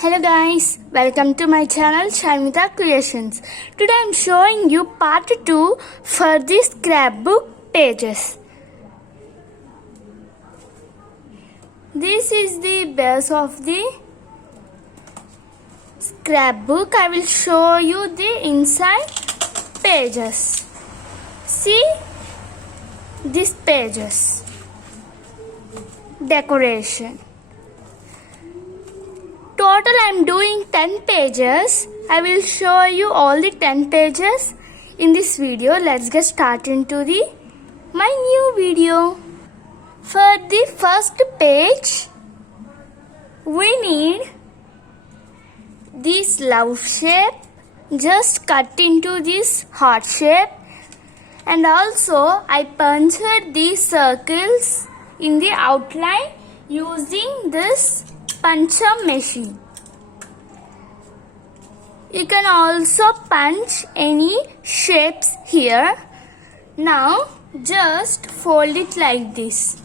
Hello guys, welcome to my channel Sharmita Creations. Today I am showing you part 2 for the scrapbook pages. This is the base of the scrapbook. I will show you the inside pages. See these pages. Decoration. Total I am doing 10 pages. I will show you all the 10 pages in this video. Let's get started into my new video. For the first page, we need this love shape. Just cut into this heart shape. And also I punched these circles in the outline using this puncher machine. You can also punch any shapes here. Now just fold it like this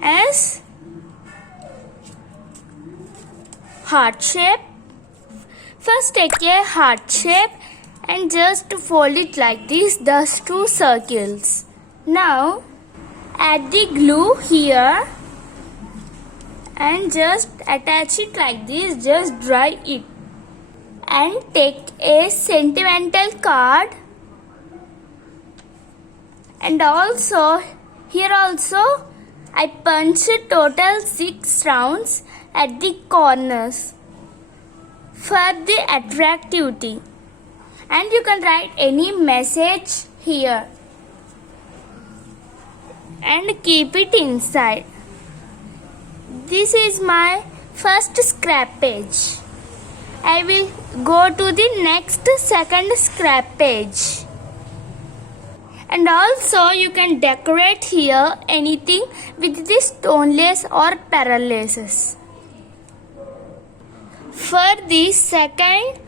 as heart shape. First take a heart shape and just fold it like this, thus 2 circles. Now add the glue here and just attach it like this, just dry it. And take a sentimental card, and also here also I punched total 6 rounds at the corners for the attractivity. And you can write any message here and keep it inside. This is my first scrap page. I will go to the next second scrap page. And also you can decorate here anything with the stone lace or pearl laces. For the second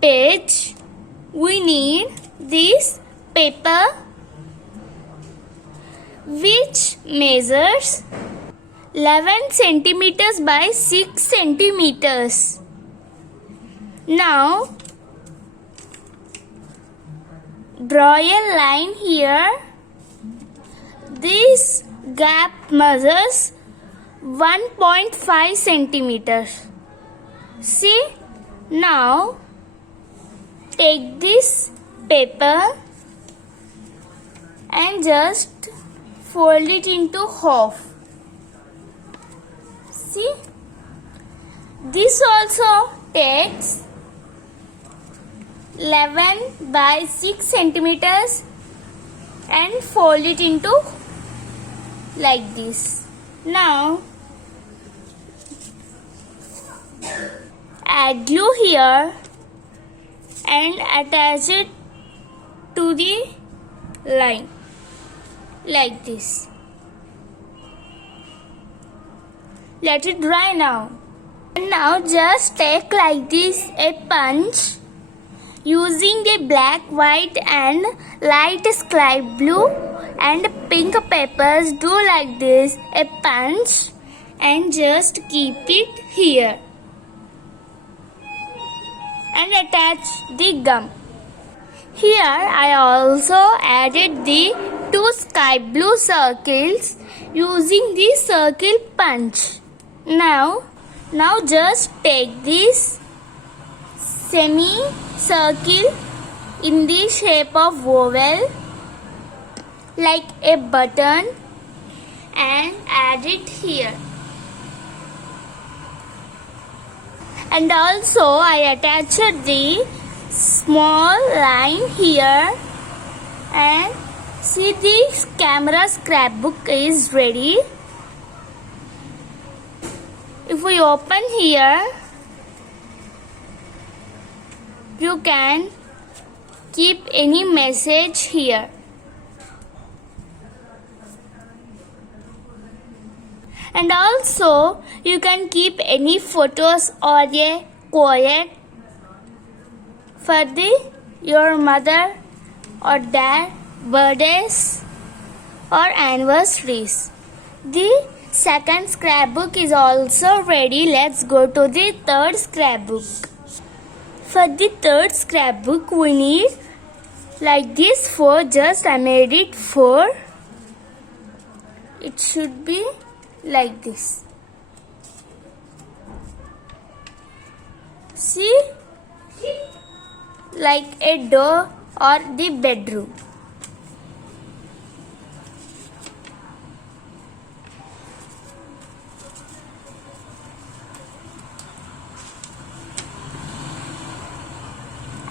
page, we need this paper which measures 11 centimeters by 6 centimeters. Now draw a line here. This gap measures 1.5 centimeters. See? Now take this paper and just fold it into half. See, this also takes 11 by 6 centimeters and fold it into like this. Now add glue here and attach it to the line like this. Let it dry now. And now just take like this a punch using the black, white and light sky blue and pink papers. Do like this a punch and just keep it here and attach the gum. Here I also added the 2 sky blue circles using the circle punch. Now just take this semi-circle in the shape of oval like a button and add it here. And also I attached the small line here, and see the camera scrapbook is ready. If we open here, you can keep any message here. And also you can keep any photos or a quote for your mother or dad birthdays or anniversaries. The Second scrapbook is also ready. Let's go to the third scrapbook. For the third scrapbook, we need like this 4. Just I made it 4. It should be like this. See? Like a door or the bedroom.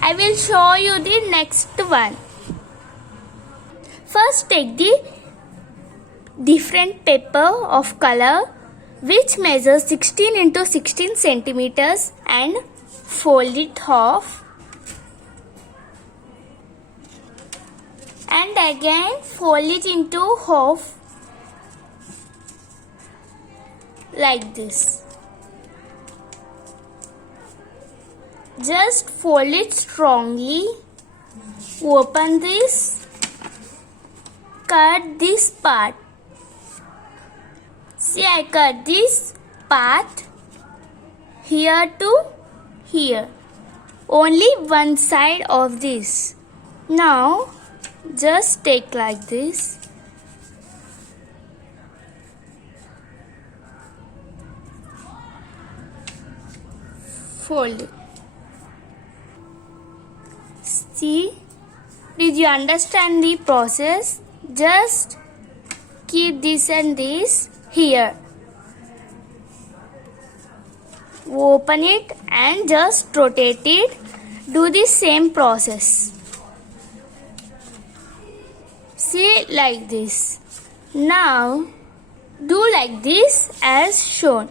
I will show you the next one. First take the different paper of color which measures 16 into 16 centimeters and fold it half. And again fold it into half like this. Just fold it strongly. Open this. Cut this part. See, I cut this part here to here. Only one side of this. Now, just take like this. Fold it. See, did you understand the process? Just keep this and this here. Open it and just rotate it. Do the same process. See, like this. Now, do like this as shown.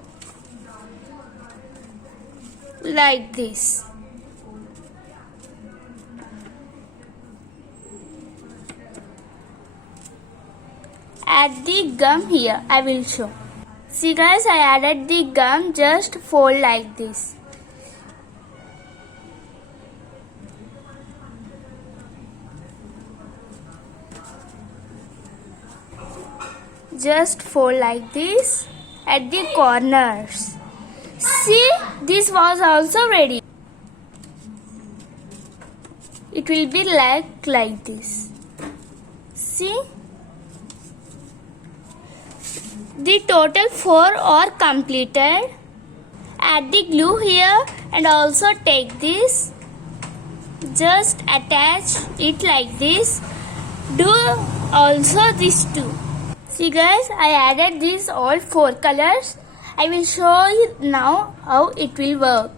Like this. Add the gum here. I will show. See guys, I added the gum. Just fold like this. Just fold like this at the corners. See, this was also ready. It will be like this. See? The total 4 are completed. Add the glue here and also take this. Just attach it like this. Do also this too. See guys, I added these all 4 colors. I will show you now how it will work.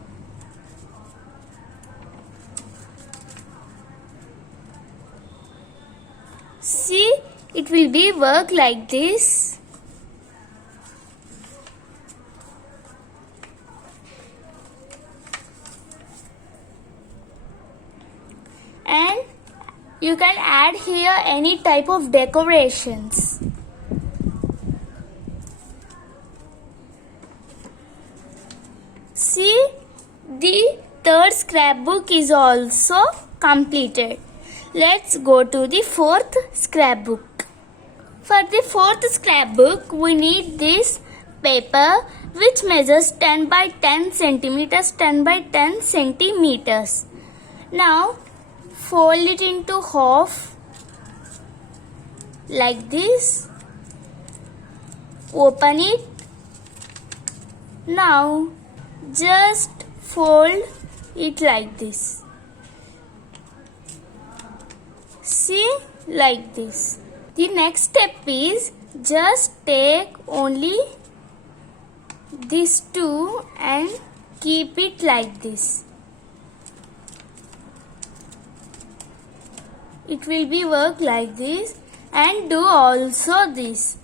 See, it will be work like this. And you can add here any type of decorations. See, the third scrapbook is also completed. Let's go to the fourth scrapbook. For the fourth scrapbook, we need this paper which measures 10 by 10 centimeters, 10 by 10 centimeters. Now, fold it into half like this. Open it. Now, just fold it like this. See, like this. The next step is just take only these two and keep it like this. It will be work like this, and do also this.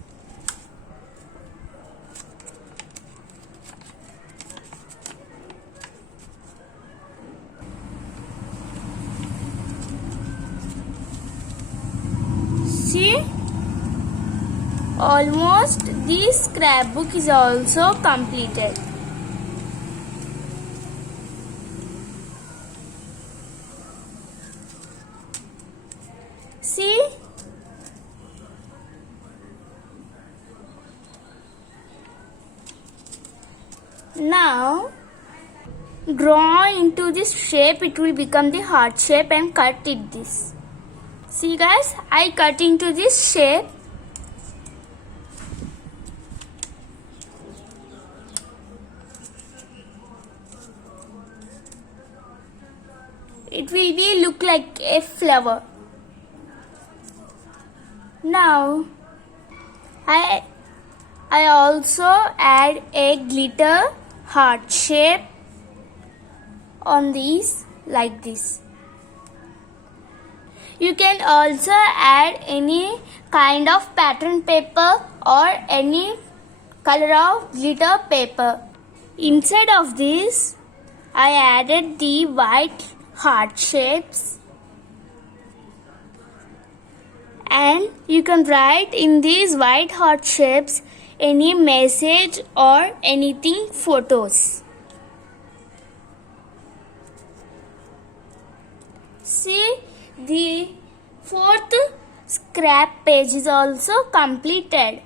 See, almost this scrapbook is also completed. See, Now draw into this shape, it will become the heart shape, and cut it this. See guys, I cut into this shape. It will be look like a flower. Now I also add a glitter heart shape on these like this. You can also add any kind of pattern paper or any color of glitter paper. Inside of this, I added the white heart shapes, and you can write in these white heart shapes any message or anything photos. See, the fourth scrap page is also completed.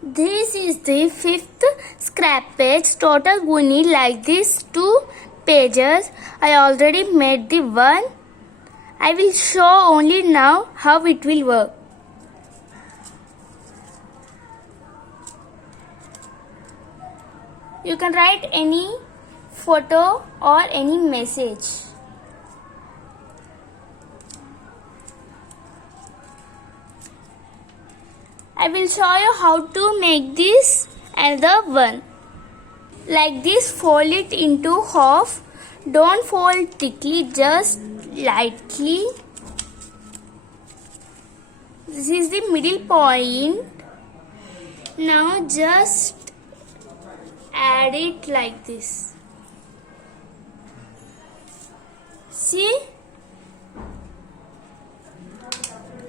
This is the fifth scrap page. Total we need like this 2 pages. I already made the one. I will show only now how it will work. You can write any photo or any message. I will show you how to make this another one. Like this, fold it into half. Don't fold thickly, just lightly. This is the middle point. Now just add it like this. See?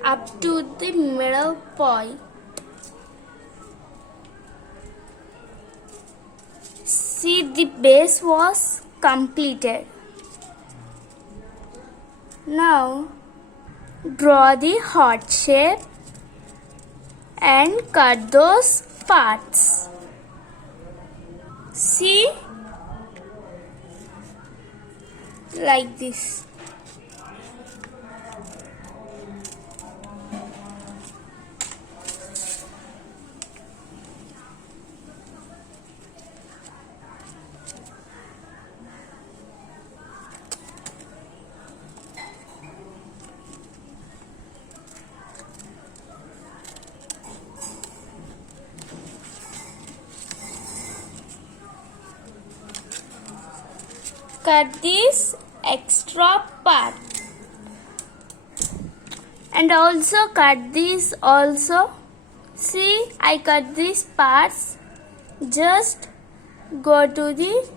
Up to the middle point. See, the base was completed. Now draw the heart shape and cut those parts. See, like this. Cut this extra part and also cut this also. See, I cut these parts. Just go to the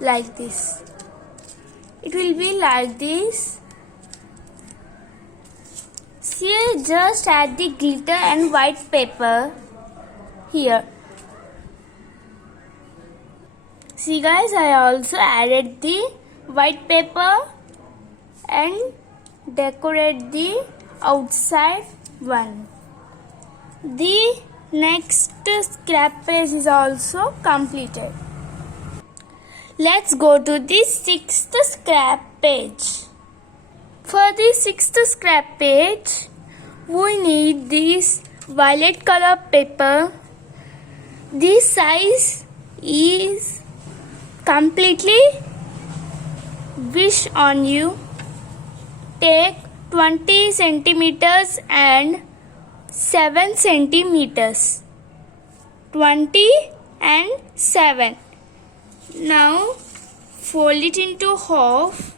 like this. It will be like this. See, just add the glitter and white paper here. See guys, I also added the white paper and decorate the outside one. The next scrap page is also completed. Let's go to the sixth scrap page. For the sixth scrap page, we need this violet color paper. This size is completely wish on you. Take 20 centimeters and 7 centimeters. 20 and 7. Now fold it into half.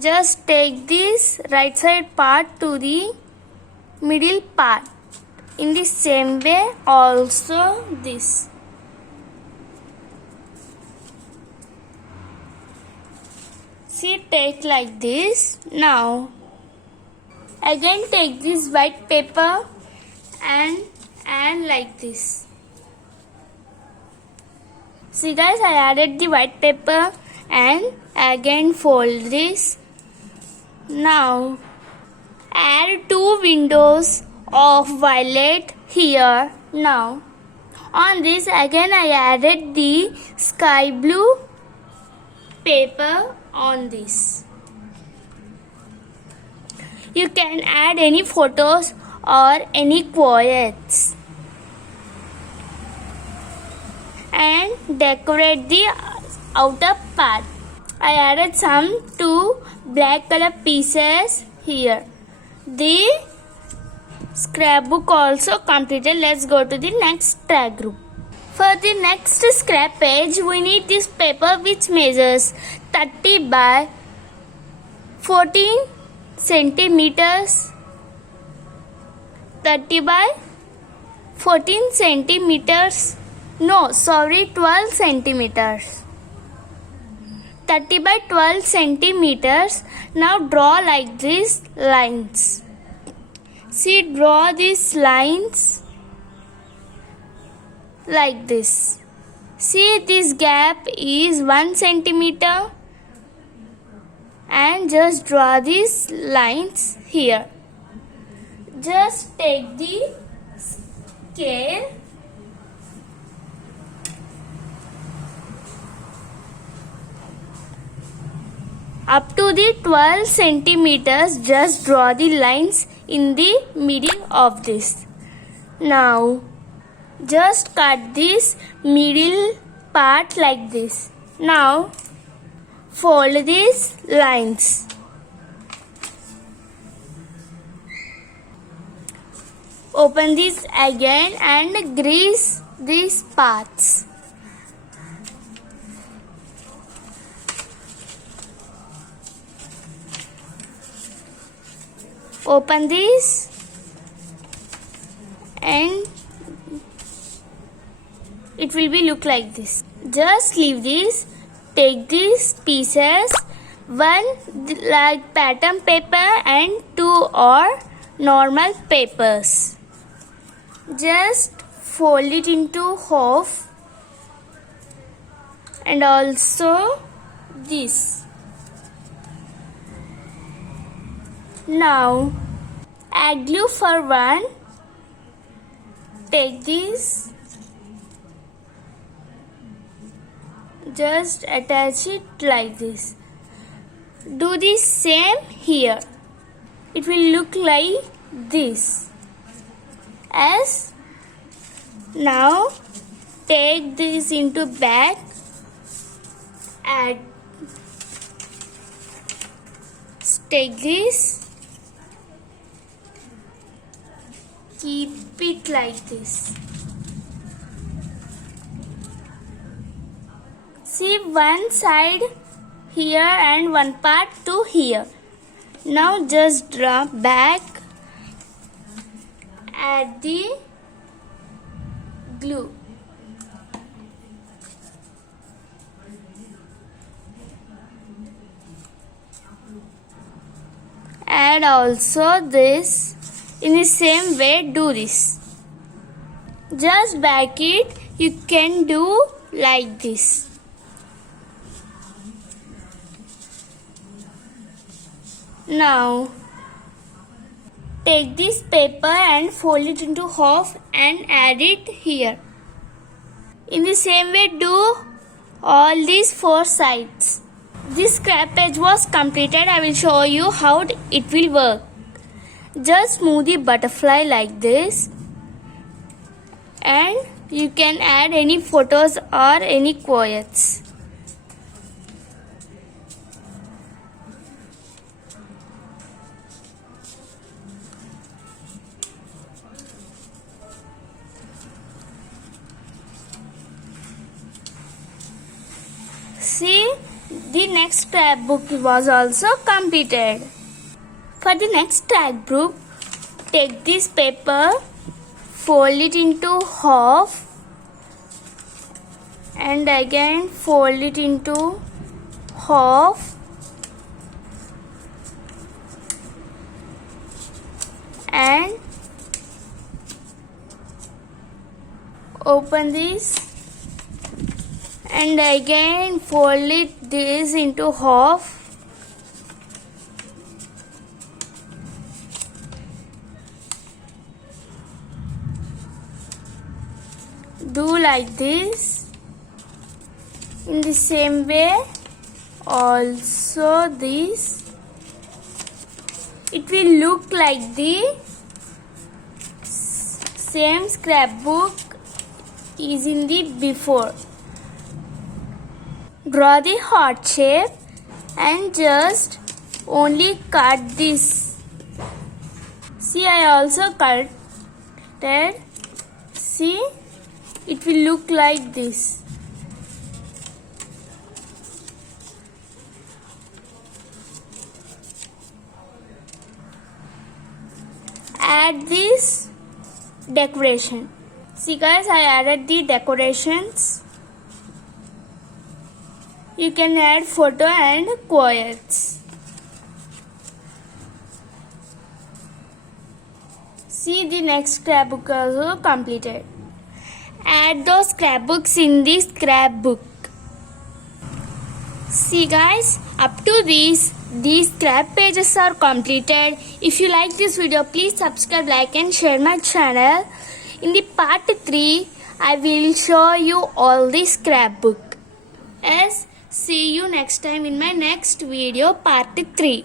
Just take this right side part to the middle part. In the same way also this. See, take like this. Now again take this white paper and like this. See guys, I added the white paper and again fold this. Now add 2 windows of violet here. Now on this again I added the sky blue paper on this. You can add any photos or any quotes and decorate the outer part. I added some 2 black color pieces here. The scrapbook also completed. Let's go to the next tag group. For the next scrap page, we need this paper which measures 30 by 14 centimeters. 30 by 14 centimeters. No, sorry, 12 centimeters. 30 by 12 centimeters. Now draw like these lines. See, draw these lines like this. See, this gap is 1 centimeter and just draw these lines here. Just take the scale up to the 12 centimeters. Just draw the lines in the middle of this. Now just cut this middle part like this. Now fold these lines. Open this again and grease these parts. Open this and it will be look like this. Just leave this. Take these pieces, one like pattern paper and 2 or normal papers. Just fold it into half and also this. Now add glue for one. Take this. Just attach it like this. Do the same here. It will look like this. As now take this into back. Take this. Keep it like this. See, one side here and one part to here. Now just draw back. Add the glue. Add also this. In the same way, do this. Just back it. You can do like this. Now take this paper and fold it into half and add it here. In the same way, do all these 4 sides. This scrap page was completed. I will show you how it will work. Just move the butterfly like this and you can add any photos or any quotes. See, the next scrapbook was also completed. For the next scrapbook, take this paper, fold it into half and again fold it into half and open this and again fold it this into half do like this. In the same way, also this. It will look like the same scrapbook is in the before. Draw the heart shape and just only cut this. See, I also cut it. See, it will look like this. Add this decoration. See guys, I added the decorations. You can add photo and quotes. See, the next scrapbook also completed. Add those scrapbooks in the scrapbook. See guys, up to this, these scrap pages are completed. If you like this video, please subscribe, like and share my channel. In the part 3, I will show you all the scrapbook. Yes, see you next time in my next video, part 3.